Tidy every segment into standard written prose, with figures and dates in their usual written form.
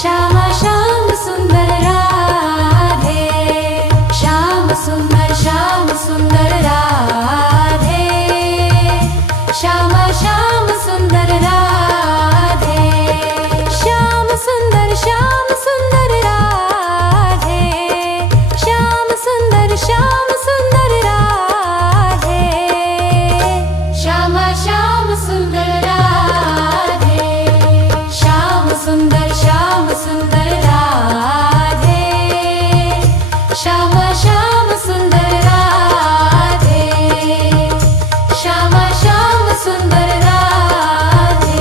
श्यामा श्याम सुंदर राधे, श्याम सुंदर राधे, श्यामा श्याम सुंदर राधे, श्याम सुंदर राधे, श्याम सुंदर राधे, श्यामा श्याम सुंदर राधे, श्याम सुंदर राधे, श्यामा श्याम सुंदर राधे, श्यामा श्याम सुंदर राधे।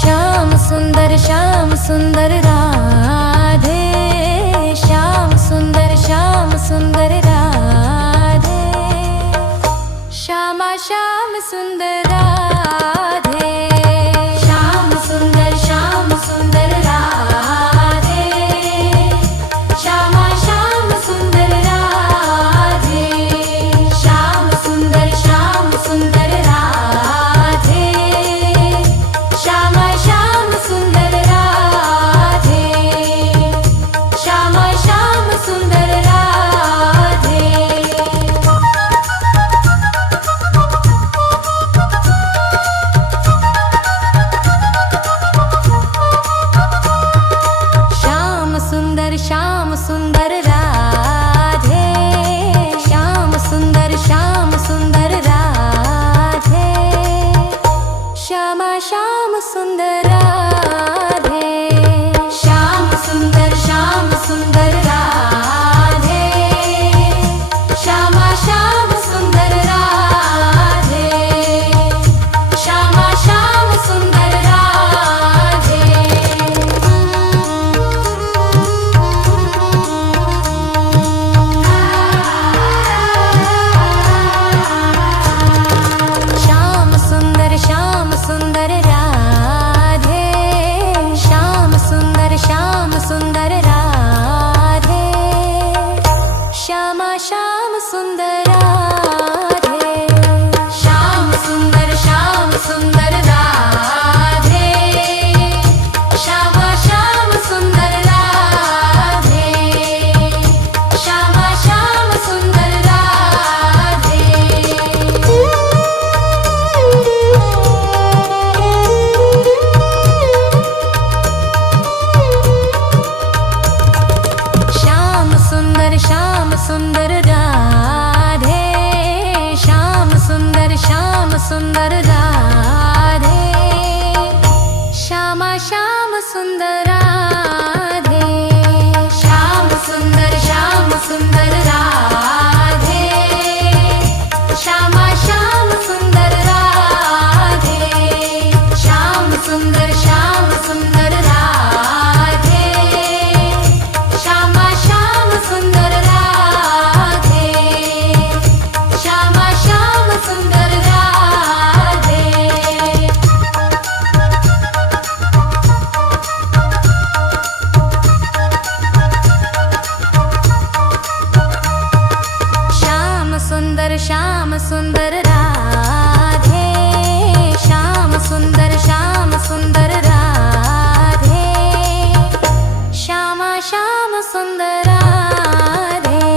श्याम सुंदर राधे, श्याम सुंदर राधे, श्यामा श्याम सुंदर राधे, श्याम सुंदर राधे, श्यामा श्याम सुंदर राधे, श्याम सुंदर राधे, श्यामा श्याम सुंदर राधे, श्यामा श्याम सुंदर राधे। श्याम सुंदर राधे, श्याम सुंदर राधे, श्यामा श्याम सुंदर राधे, श्याम सुंदर राधे, श्यामा श्याम सुंदर राधे, श्यामा श्याम सुंदर राधे। श्याम सुंदर राधे, श्याम सुंदर राधे, श्यामा श्याम सुंदर राधे, श्याम सुंदर राधे, श्यामा श्याम सुंदर राधे, श्यामा श्याम सुंदर राधे। श्याम सुंदर राधे, श्याम सुंदर राधे, श्यामा श्याम सुंदर राधे, श्याम सुंदर राधे, श्यामा श्याम सुंदर राधे, श्याम सुंदर राधे, श्यामा श्याम सुंदर राधे, श्यामा श्याम सुंदर राधे।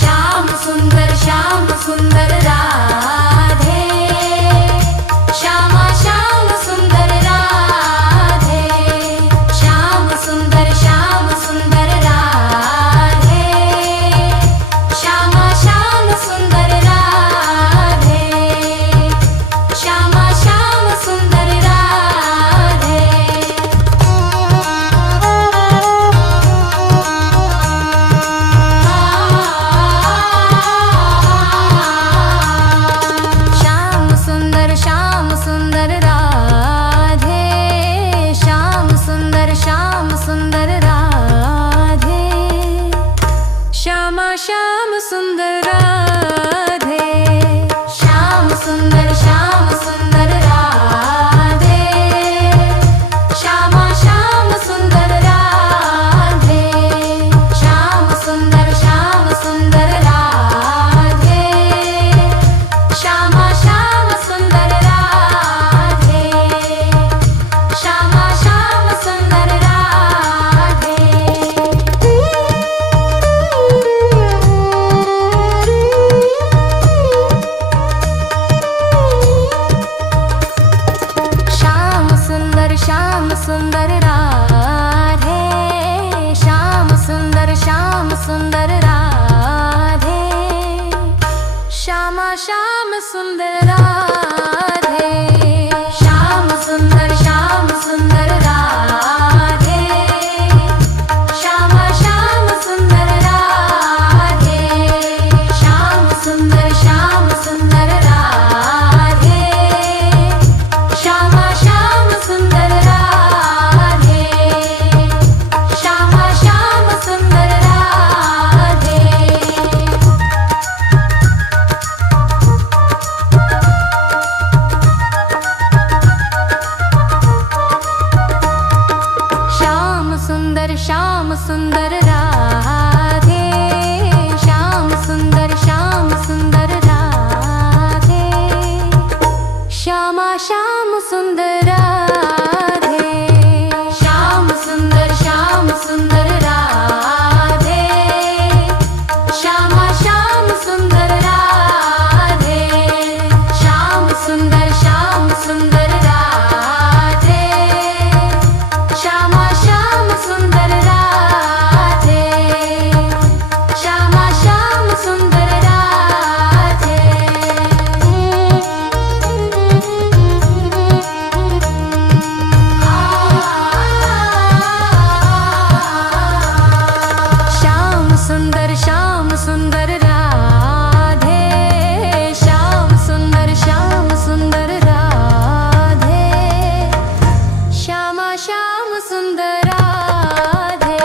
श्याम सुंदर राधे, श्याम सुंदर राधे, श्यामा श्याम सुंदर राधे, श्याम सुंदर राधे, श्यामा श्याम सुंदर राधे, श्याम सुंदर राधे, श्यामा श्याम सुंदर राधे, श्यामा श्याम सुंदर राधे। सुंदर श्याम सुंदर राधे श्याम सुंदर राधे श्यामा श्याम सुंदर राधे श्याम सुंदर राधे श्यामा श्याम सुंदर राधे श्यामा श्याम सुंदर राधे श्याम सुंदर राधे श्याम सुंदर राधे श्यामा श्याम सुंदर राधे श्याम सुंदर राधे श्यामा श्याम सुंदर राधे श्याम सुंदर राधे श्यामा श्याम सुंदर राधे श्यामा श्याम सुंदर राधे श्याम सुंदर राधे श्याम सुंदर राधे श्यामा श्याम सुंदर राधे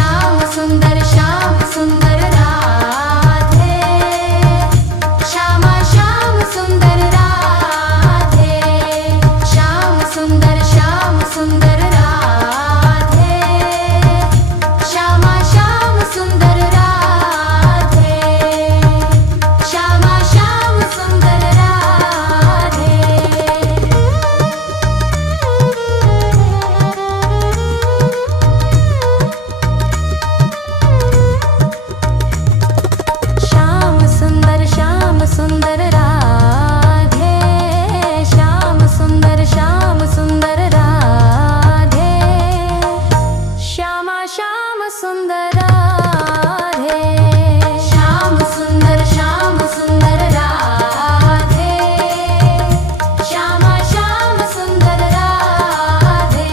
श्याम सुंदर राधे श्यामा श्याम सुंदर राधे श्याम सुंदर राधे श्यामा श्याम सुंदर राधे श्यामा श्याम सुंदर राधे श्याम सुंदर राधे श्याम सुंदर राधे श्यामा श्याम सुंदर राधे श्याम सुंदर राधे श्यामा श्याम सुंदर राधे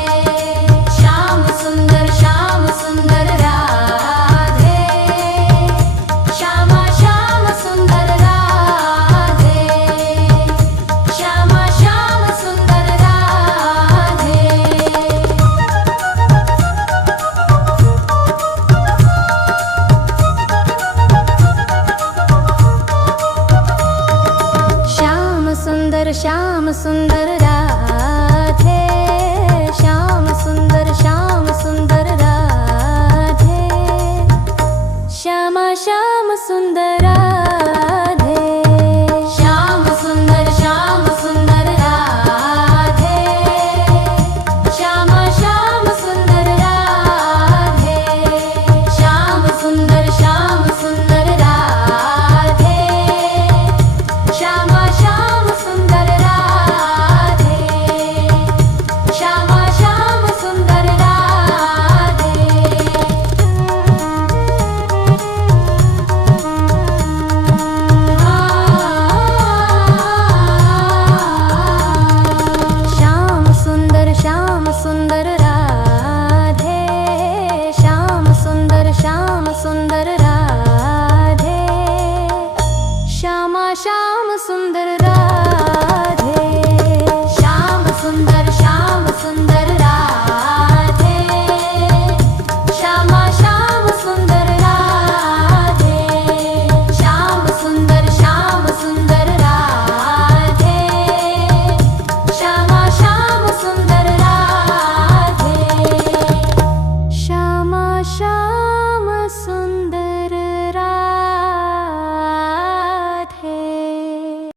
श्याम सुंदर राधे श्यामा श्याम सुंदर राधे श्यामा श्याम सुंदर राधे श्याम सुंदर राधे श्याम सुंदर राधे श्यामा श्याम सुंदर राधे